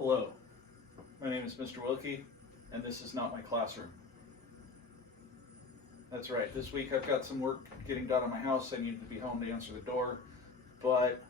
Hello, my name is Mr. Wilke, and this is not my classroom. That's right, this week I've got some work getting done on my house. I need to be home to answer the door, but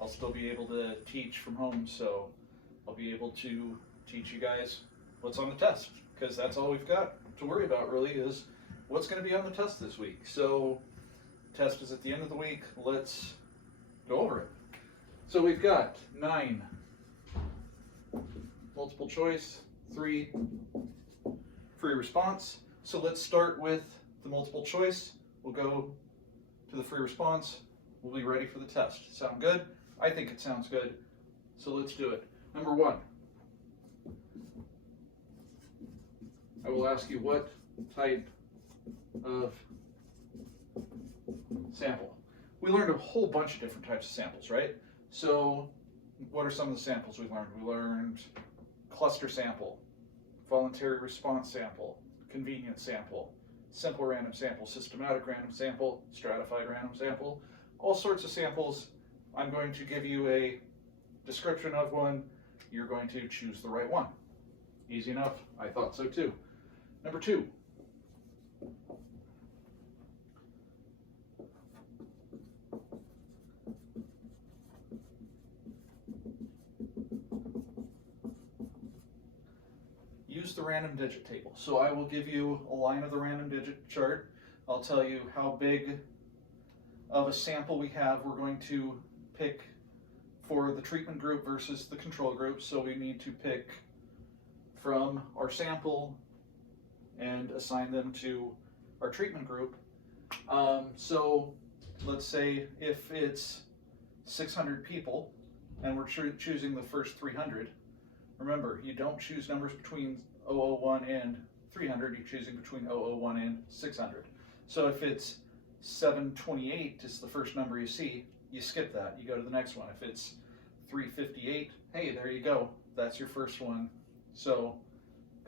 I'll still be able to teach from home, so I'll be able to teach you guys what's on the test, because that's all we've got to worry about really is what's going to be on the test this week. So, test is at the end of the week. Let's go over it. So we've got 9 multiple choice, 3 free response. So let's start with the multiple choice. We'll go to the free response. We'll be ready for the test. Sound good? I think it sounds good. So let's do it. Number 1. I will ask you what type of sample. We learned a whole bunch of different types of samples, right? So what are some of the samples we learned? We learned cluster sample, voluntary response sample, convenience sample, simple random sample, systematic random sample, stratified random sample, all sorts of samples. I'm going to give you a description of one. You're going to choose the right one. Easy enough. I thought so too. Number 2. Use the random digit table. So I will give you a line of the random digit chart. I'll tell you how big of a sample we have. We're going to pick for the treatment group versus the control group. So we need to pick from our sample and assign them to our treatment group. So let's say if it's 600 people and we're choosing the first 300, remember, you don't choose numbers between 001 and 300, you're choosing between 001 and 600. So if it's 728 is the first number you see, you skip that, you go to the next one. If it's 358, hey, there you go, that's your first one. So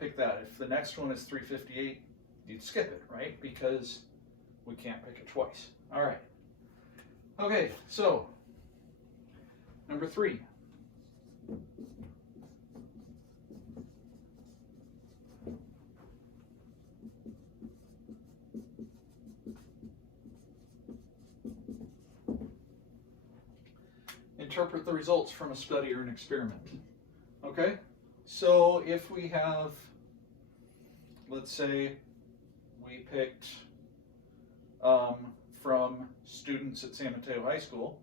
pick that. If the next one is 358, you'd skip it, right? Because we can't pick it twice. All right. Okay, so number 3. Interpret the results from a study or an experiment. Okay, so if we have, let's say we picked from students at San Mateo High School,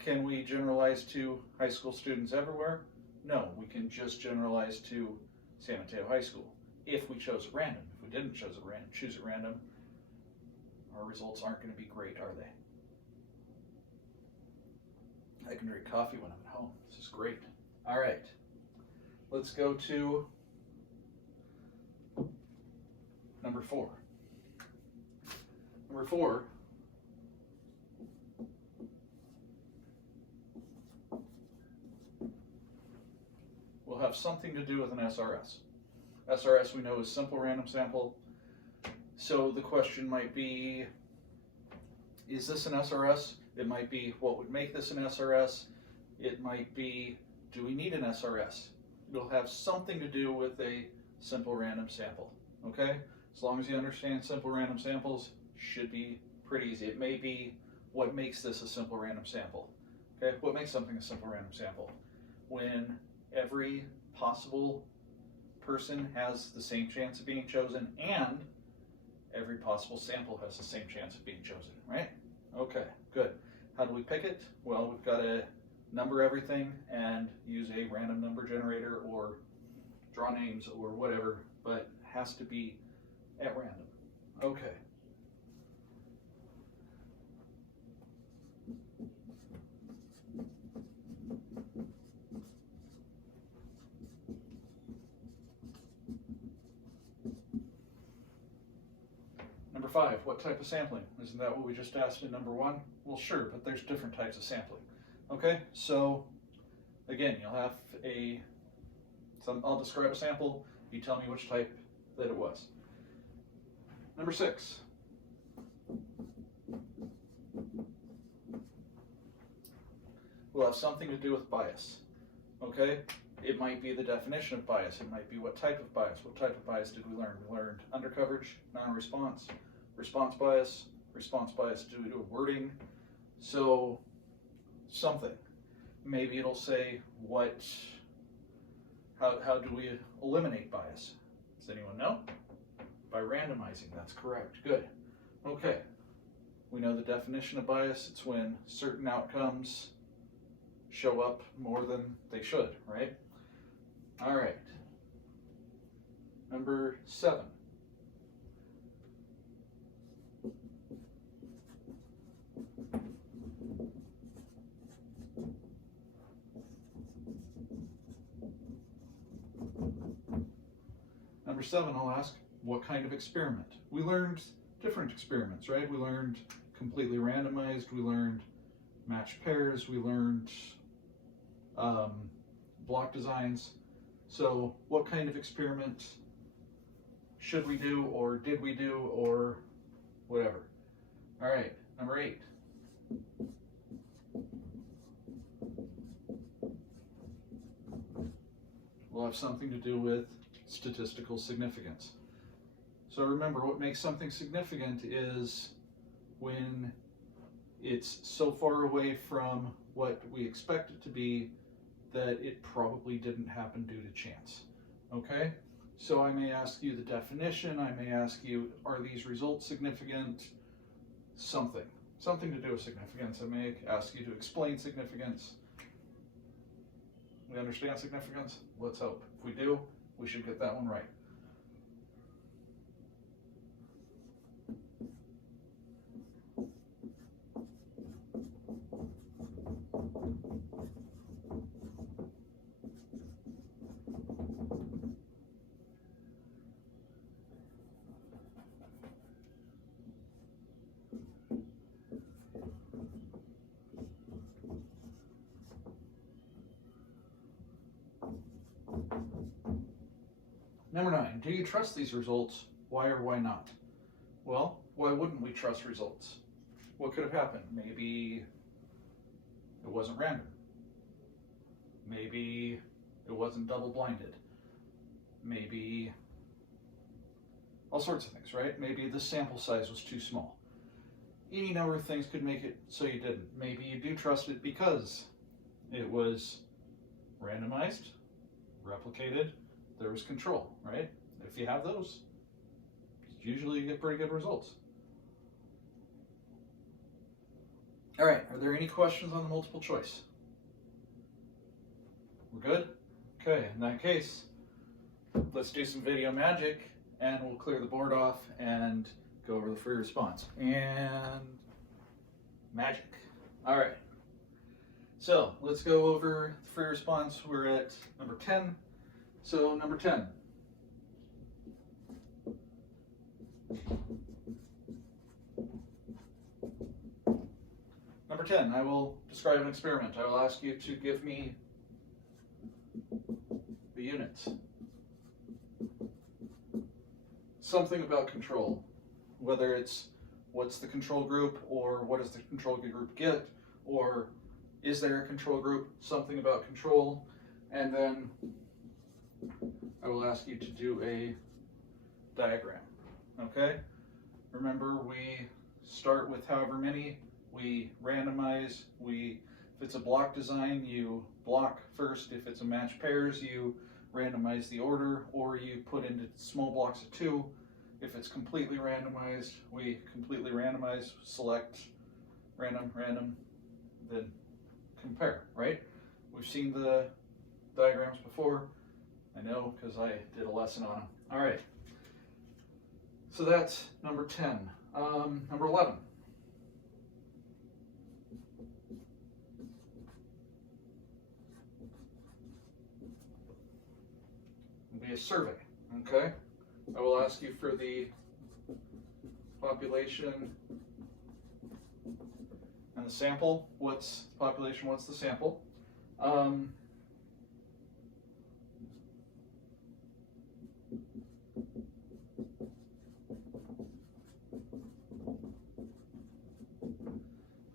can we generalize to high school students everywhere? No, we can just generalize to San Mateo High School if we chose it random. If we didn't choose it random, our results aren't going to be great, are they? I can drink coffee when I'm at home. This is great. All right, let's go to number 4. Number 4, will have something to do with an SRS. SRS we know is simple random sample. So the question might be, is this an SRS? It might be, what would make this an SRS? It might be, do we need an SRS? It'll have something to do with a simple random sample, okay? As long as you understand simple random samples, should be pretty easy. It may be, what makes this a simple random sample? Okay, what makes something a simple random sample? When every possible person has the same chance of being chosen and every possible sample has the same chance of being chosen, right? Okay, good. How do we pick it? Well, we've got to number everything and use a random number generator or draw names or whatever, but has to be at random. Okay. Number 5, what type of sampling? Isn't that what we just asked in number 1? Well, sure, but there's different types of sampling. Okay, so again, you'll have I'll describe a sample, you tell me which type that it was. Number 6. Will have something to do with bias. Okay? It might be the definition of bias. It might be what type of bias. What type of bias did we learn? We learned undercoverage, non-response, response bias due to wording. So something. Maybe it'll say how do we eliminate bias? Does anyone know? By randomizing, that's correct. Good. Okay. We know the definition of bias. It's when certain outcomes show up more than they should, right? All right. Number 7. Number 7, I'll ask, what kind of experiment? We learned different experiments, right? We learned completely randomized, we learned matched pairs, we learned block designs. So what kind of experiment should we do, or did we do, or whatever? All right, number 8. Will have something to do with statistical significance. So remember, what makes something significant is when it's so far away from what we expect it to be that it probably didn't happen due to chance. Okay? So I may ask you the definition, I may ask you, are these results significant? Something to do with significance. I may ask you to explain significance. We understand significance? Let's hope. If we do, we should get that one right. Number 9, do you trust these results? Why or why not? Well, why wouldn't we trust results? What could have happened? Maybe it wasn't random. Maybe it wasn't double-blinded. Maybe all sorts of things, right? Maybe the sample size was too small. Any number of things could make it so you didn't. Maybe you do trust it because it was randomized, replicated, there was control, right? If you have those, usually you get pretty good results. All right, are there any questions on the multiple choice? We're good? Okay, in that case, let's do some video magic and we'll clear the board off and go over the free response. And magic. All right, so let's go over the free response. We're at number 10. So number 10. Number 10, I will describe an experiment. I will ask you to give me the units. Something about control, whether it's what's the control group, or what does the control group get, or is there a control group, something about control, and then I will ask you to do a diagram, okay? Remember, we start with however many, we randomize, if it's a block design, you block first. If it's a match pairs, you randomize the order, or you put into small blocks of 2. If it's completely randomized, we completely randomize, select random, then compare, right? We've seen the diagrams before. I know because I did a lesson on them. All right. So that's number 10. Number 11. It'll be a survey, okay? I will ask you for the population and the sample. What's the population, what's the sample?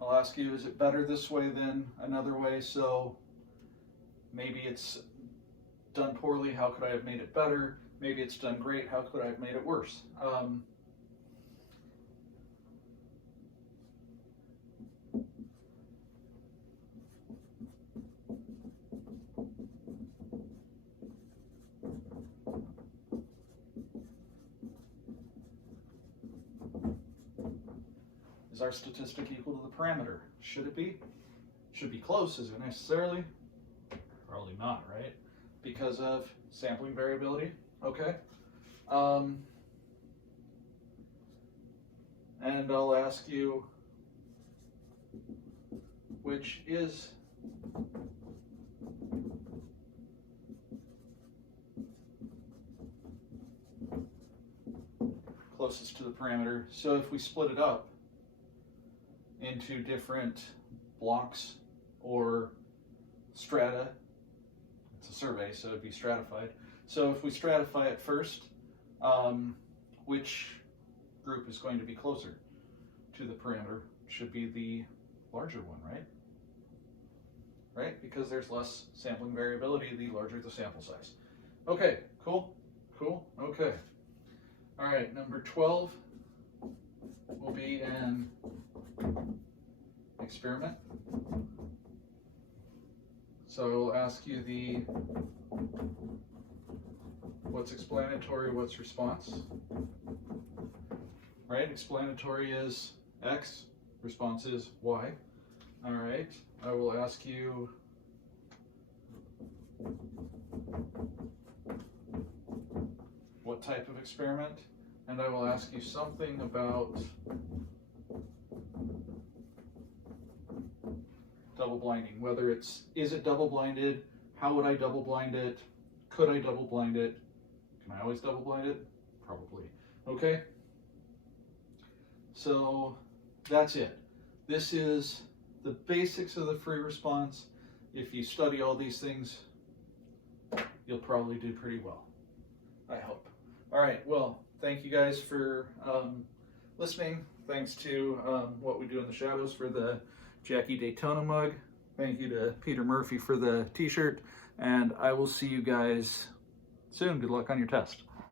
I'll ask you, is it better this way than another way? So maybe it's done poorly, how could I have made it better? Maybe it's done great, how could I have made it worse? Is our statistic equal to the parameter? Should it be? Should be close. Is it necessarily? Probably not, right? Because of sampling variability. Okay. And I'll ask you, which is closest to the parameter? So if we split it up into different blocks or strata, it's a survey, so it'd be stratified. So if we stratify it first, which group is going to be closer to the parameter? Should be the larger one, right? Right? Because there's less sampling variability, the larger the sample size. Okay, cool, cool, okay. All right, number 12 will be an experiment. So I'll ask you the what's explanatory, what's response. Right, explanatory is X, response is Y. All right, I will ask you what type of experiment, and I will ask you something about double blinding, whether is it double blinded, how would I double blind it, could I double blind it, can I always double blind it? Probably. Okay, so that's it. This is the basics of the free response. If you study all these things, you'll probably do pretty well, I hope. All right, well, thank you guys for listening. Thanks to What We Do in the Shadows for the Jackie Daytona mug. Thank you to Peter Murphy for the t-shirt, and I will see you guys soon. Good luck on your test.